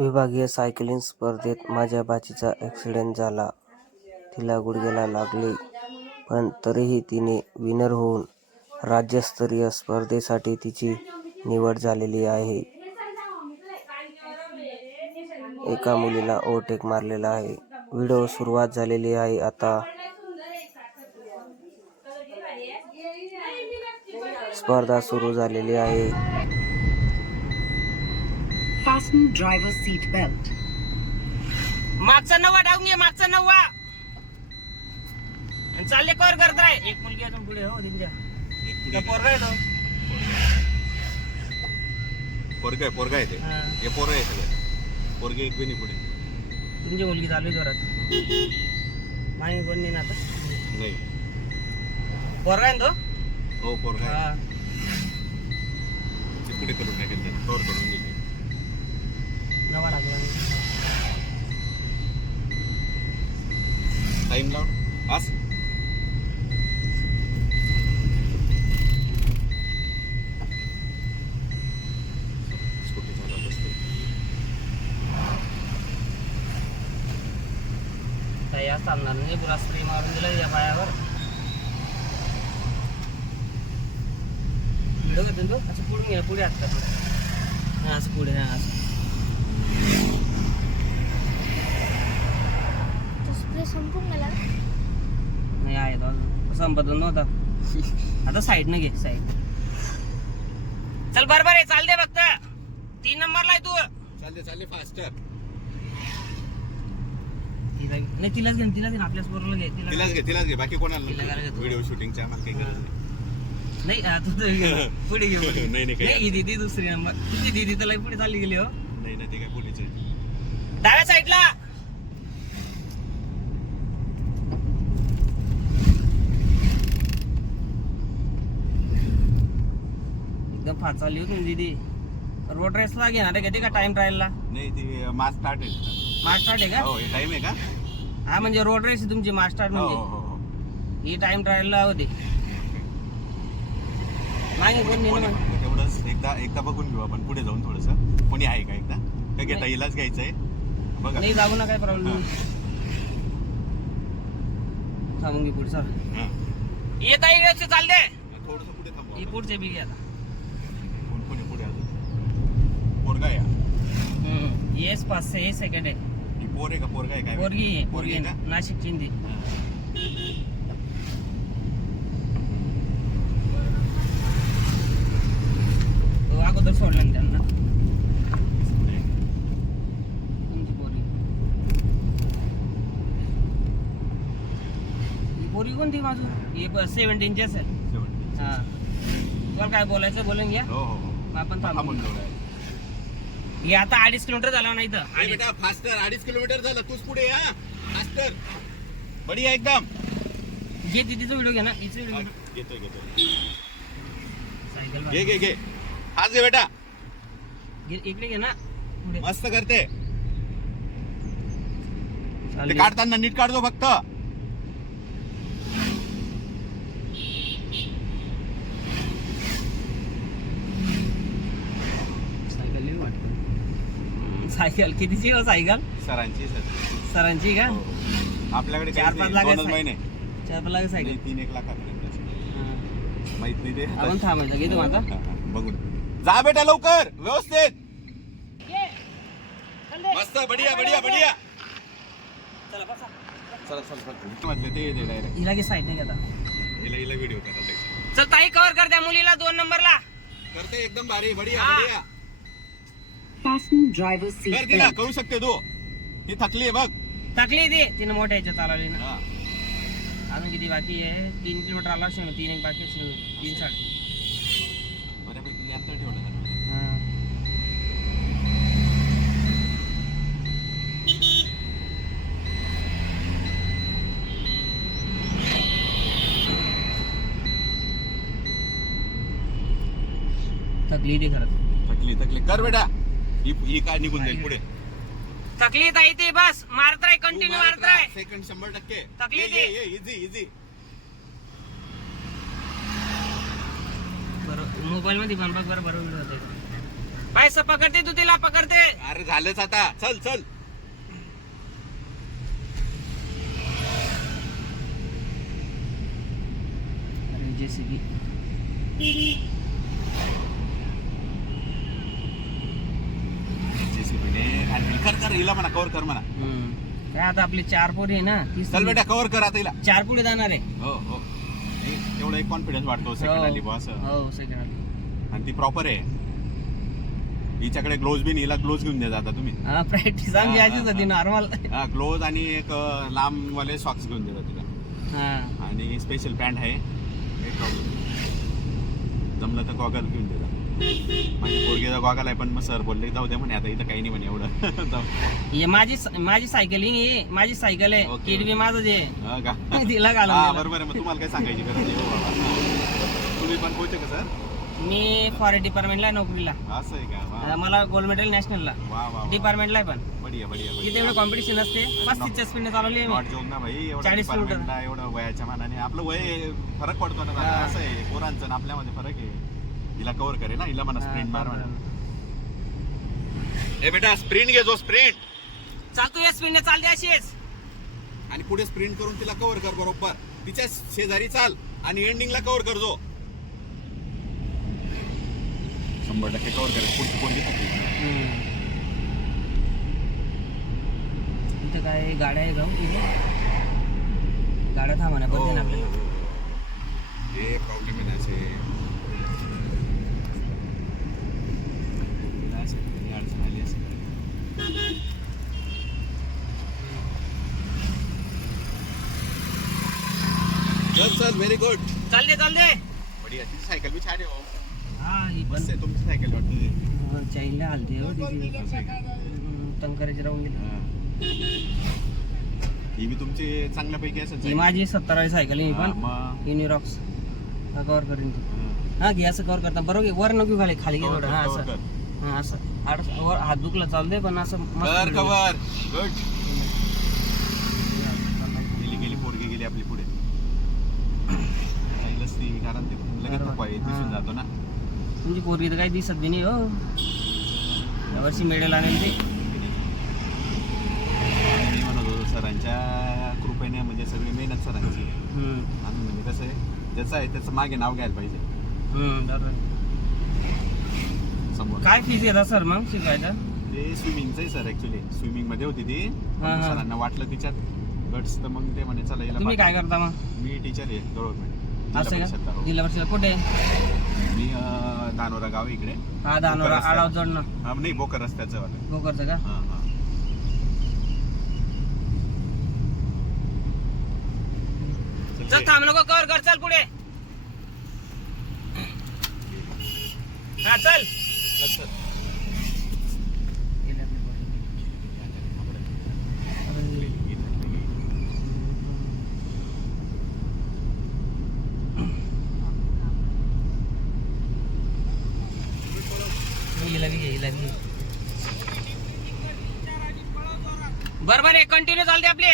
विभागीय सायकलिंग स्पर्धेत माझ्या बाचीचा ॲक्सिडेंट झाला. तिला गुडघ्याला लागले, पण तरीही तिने विनर होऊन राज्यस्तरीय स्पर्धेसाठी तिची निवड झालेली आहे. एका मुलीला ओव्हरटेक मारलेला आहे. व्हिडिओ सुरुवात झालेली आहे. आता स्पर्धा सुरू झालेली आहे. Fasten driver's seat belt. मागचा नवा डाऊन घे, मागचा नवा चालले कवर करत राह. एक मुलगी अजून पुढे हो दिंजा पोरगा आहे तो. पोरगा आहे ते. हे पोरं आहे सगळं. पोरगे एक बी पुढे. तुमची मुलगी चालू आहे जोरात. मागे कोण नाही ना आता. नाही पोरगा आहे ना तो. हो पोरगा आहे. हा. ते पुढे करून टाकेल ते. कवर करून गेले. नवा लागला टाइम लाव आज. स्कूटी चालवत असते. काही आज चालणार नाही. पुरा स्प्रे मारून दिला या पायावर. व्हिडिओ घेतो तो. असं पुढून घे, पुढे हात कर. हा असं पुढे. हा असं स्प्रे संपून गेला. नाही आहे तो अजून. संपत नव्हता. आता साईड न घे. साईड चल. बरोबर आहे. चाल दे फक्त. 3 नंबरला आहे तू. चालते फास्टर. नाही तिलाच घे. आपल्याच बरोबर घे. तिलाच घे बाकी कोणाला तिला करायला घेतो. व्हिडिओ शूटिंगच्या आम्हाला काही गरज नाही. तू पुढे घे. नाही काही ही दीदी दुसरी नंबर. तुझी दीदी तर लई पुढे चालली गेली हो. नाही ते काय पुढेच आहे. डाव्या साईडला. एकदम फास्ट चालली हो तुम्ही दीदी. रोड रेसला घेणार आहे का टाइम ट्रायलला. नाही ती मार्च स्टार्ट आहे. मार्च स्टार्ट आहे का. हो हे टाइम आहे का. हा म्हणजे रोड रेस आहे तुमची. मार्च स्टार्ट हो म्हणजे हो हो. ही टाइम ट्रायलला होते. मागे कोण नाही ना मग. तेवढंच एकदा बघून घेऊ आपण. पुढे जाऊन थोडस कोणी आहे का एकदा काय घेता येईलच घ्यायचंय बघा. नाही जाऊ ना. काय प्रॉब्लेम सांगून घे पुढे. चल येत आहे. चाल दे. थोडस पुढे थांबू. ही पुढचे बी घ्या. कोणी पुढे अजून पोरगा या. येस 5 सेकंड आहे. ही पोर आहे का पोरगा आहे काय. पोरगी आहे का? नाशिक चिंदी. तो अगोदर सोडला ना त्यांना. तुमची पोरगी. ही पोरगी कोणती बाजू. हे 17 असेल. हा. तुला काय बोलायचं बोलून घ्या. हो हो हो. आपण थांबून थांबून. जाऊ. हे आता 2.5 किलोमीटर झालं ना इथं. अरे बेटा फास्टर 2.5 किलोमीटर झालं. तूच पुढे या फास्टर. बढिया एकदम. घे दीदीचा व्हिडिओ घे ना. हिचा व्हिडिओ घेतोय. सायकल घे हाच घे बेटा. इकडे घे ना. पुढे मस्त करते. चालली. ते काढताना नीट काढतो फक्त. सायकल लिहू वाटतं. सायकल कितीची हो सायकल. सरांची सरांची का. आपल्याकडे 4-5 लाख 2 महिने. 4-5 लाख सायकल. 3-1 लाखापर्यंत माहित नाही ते. आपण थांबायचं घेतो आता. बघून जा बेटा लवकर व्यवस्थित. मस्त बढिया. चला बसा. चल म्हटलं ते डायरेक्ट हिला घे साईड नाही घेता. हिला व्हिडिओ करतात. चल ताई कव्हर कर त्या मुलीला 2 नंबरला. करते एकदम भारी. बढिया. Fasten driver's कर seat तिला belt. करू शकते तू. ती थकली आहे बघ. टाकली ती. तिने मोठ्या ह्याच्यात चालवली ना. हा. अजून किती बाकी आहे. 3 किलोमीटर आला असेल. 3 एक बाकी असेल. 3 साडे. बऱ्यापैकी अंतर ठेवलं. थकली ती खरंच. थकली कर बेटा. ही काय निघून जाईल पुढे. तकलीफ आहे ती. बस मारत राह. कंटिन्यू मारत राह. सेकंड 100%. तकलीफ ये इझी. बरोबर मोबाईल मध्ये पण बघ बरोबर व्हिडिओ होते. पैसा पकडते तू तिला पकडते. अरे झालंच आता, चल चल. अरे जेसीबी जेसीबीने आणि कर कर हिला म्हणा, कव्हर कर म्हणा. काय आता आपली 4 पोरी आहे ना, चल बेटा कव्हर कर आता हिला. 4 पुढे जाणार आहे. हो हो नाही, तेवढा एक कॉन्फिडन्स वाटतो सेकंड आली बॉस. हो सेकंड. आणि ती प्रॉपर आहे. हिच्याकडे ग्लोव्ज बी, हिला ग्लोव्ज घेऊन द्या आता तुम्ही. हा प्रॅक्टिस आमची अशीच होती नॉर्मल. हा ग्लोव्ज आणि एक लांब वाले सॉक्स घेऊन देतात तिला. हा आणि स्पेशल पॅन्ट आहे, काही प्रॉब्लेम नाही. जमलं तर गॉगल घेऊन देतात. माझी पोरगीचा गॉगल आहे, पण मग सर बोलले जाऊ दे म्हणे, आता इथं काही नाही म्हणे एवढं. जाऊ. हे माझी सायकलिंग आहे, माझी सायकल आहे. ओके. किड बी माझं जे हा का? तिला हा घालून बरोबर आहे. मग तुम्हाला काय सांगायची गरज नाही हो बाबा. तुम्ही पण पोहोचे का सर? मी फॉरेस्ट डिपार्टमेंटला नोकरीला. असं आहे का? वा मला गोल्ड मेडल नॅशनलला वा वा. डिपार्टमेंटला आहे. पण बढिया बढिया तिथे एवढं कॉम्पिटिशन असते. 35च्या स्पीडने चालवली नॉट मी. जोक ना भाई, एवढं 40 किलोमीटर. डिपार्टमेंटला एवढं वयाच्या मानाने आपलं वय फरक पडतो ना. हा. असं आहे पोरांचं आणि आपल्यामध्ये फरक आहे. हिला कव्हर करे ना, हिला म्हणा स्प्रिंट मार म्हणा. ए बेटा स्प्रिंट घे, जो स्प्रिंट. चालतो या स्पीडने चालते अशीच. आणि पुढे स्प्रिंट करून तिला कव्हर कर बरोबर. तिच्या शेजारी चाल आणि एंडिंगला कव्हर कर जो. 100% कव्हर करे. पुढची कोणती इथं काय गाड्या आहे जाऊ तिथे गाड्या थांबण्या पडते ना आपल्याला. हे प्रॉब्लेम आहे असे. अडचण आली असेल. चल चल, व्हेरी गुड. चालते बढिया. तिची सायकल बी छान आहे हो. हा ही पण मस्त आहे तुमची सायकल वाटते. चाईला हलते हो तिची. असं आहे का? टंकराची राहून गेली. हा. ही बी तुमची चांगल्यापैकी असेल ही माझी 17वी सायकल आहे. ही हा, पण मग युनिरॉक्स कव्हर करीन ती. हा. हा घे असं कव्हर करता बरोबर. वर नको खाली खाली घे Cover थोडं. कर, हा cover असं कर. हा असं वर हात दुखला चालते पण असं मस्त कर video. कव्हर. गुड. गेली पोरगी गेली आपली पुढे. चांगलंच ती, कारण ते लगेच बरोबर. थकवा दिसून जातो ना. तुमची पोरगी तर काही दिसत बी नाही हो. यावर्षी मेडल आणेल ते. मी म्हणत होतो सरांच्या कृपेने, म्हणजे सगळी मेहनत सरांची आहे. आम्ही म्हणजे कसं आहे, ज्याचं आहे त्याचं मागे नाव घ्यायला पाहिजे बरोबर. समोर. काय फीज घेता सर मग शिकायचं? ते स्विमिंगचं आहे सर. ऍक्च्युली स्विमिंग मध्ये होती ती, पण हा, हा. सरांना वाटलं तिच्यात गट्स, तर मग ते म्हणे चला हिला तुम्ही काय पाठवू. करता मग? मी टीचर आहे गव्हर्नमेंट असं जिल्हा का? परिषदला. हो. जिल्हा परिषद कुठे? मी धानोरा गाव आहे इकडे. हा दानोरा रस्त्यावर. आडाव जोडणं हा नाही, बोकर रस्त्याचं वालं. भोकरचं का? हा हा. चल थांब नको कव्हर कर. चल पुढे. हा चल. चल, चल. बरोबर आहे. कंटिन्यू चालते आपले.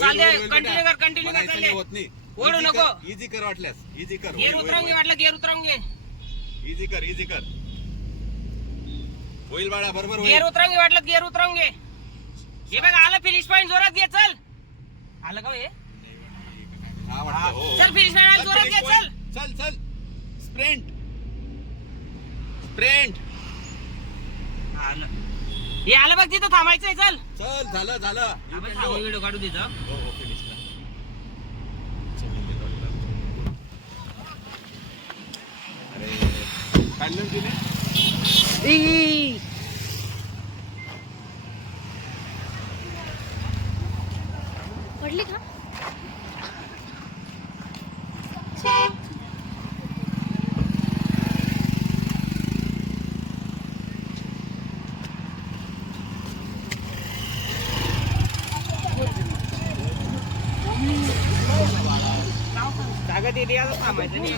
चालते होईल, कंटिन्यू बेटा. कर. कंटिन्यू कर. म्हणायचं चालते. नाही, होत नाही. ओढू Easy नको. कर, easy कर वाटल्यास. इझी कर. गिअर उतरवून घे वाटलं. गिअर उतरवून घे. इझी कर, इझी कर. होईल बाळा, बरोबर गिअर होईल. उतरवून घे वाटलं. गिअर उतरवून घे. हे बघ आलं फिनिश पॉईंट. जोरात घे. चल. आलं का हे? हा वाटतं, हो. चल फिनिश पॉईंट जोरात घे. चल. चल चल. स्प्रिंट. स्प्रिंट. आलं. हे आलं बघ तिथं थांबायचंय. चल. चल, झालं झालं. You can do. व्हिडिओ काढू तिथं. हो हो, finish ला. अरे काढलं ना तिने? पडली का? जागा ते थांबायचं नाही.